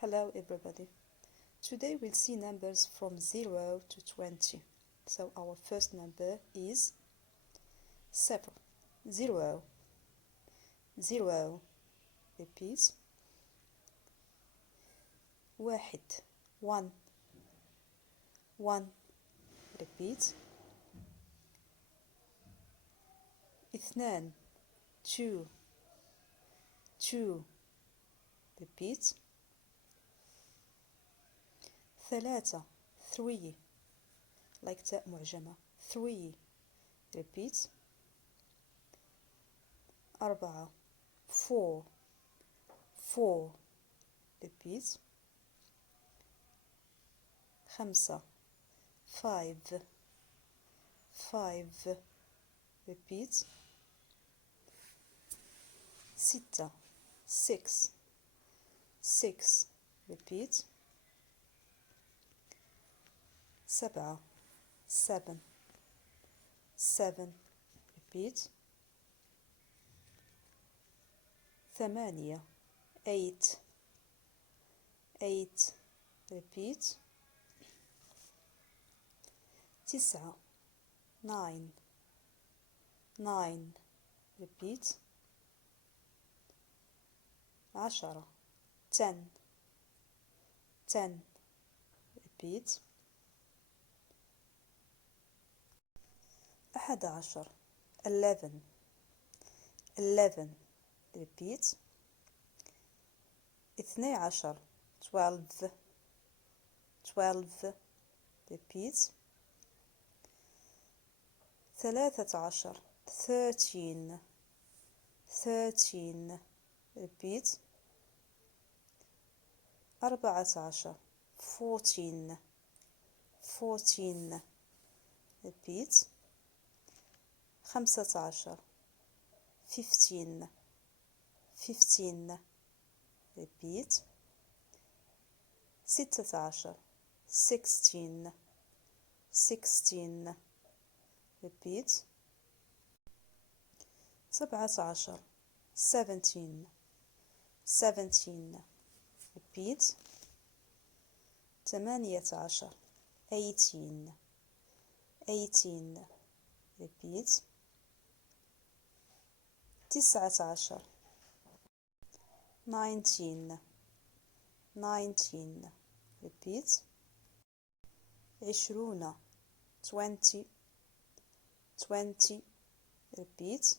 Hello everybody. Today we'll see numbers from 0 to 20. So our first number is 7. 0. 0. Repeat. 1. 1. 1. Repeat. 2. 2. 2. Repeat. 3. 3. like تاء معجمة 3. repeat. 4. 4. 4. repeat. 5. 5. 5. repeat. 6. 6. 6. repeat. 7. 7. 7. repeat. 8. 8. 8. repeat. 9. 9. 9. repeat. 10. 10. 10. repeat. 11. 11. 11. repeat. 12. 12. 12. repeat. 13. 13. 13. repeat. 14. 14. 14. repeat. 15. 15. 15. repeat. 16. 16. 16. repeat. 17. 17. 17. repeat. 18. 18. 18. repeat. 19. 19. 19. repeat. 20. 20. 20. repeat.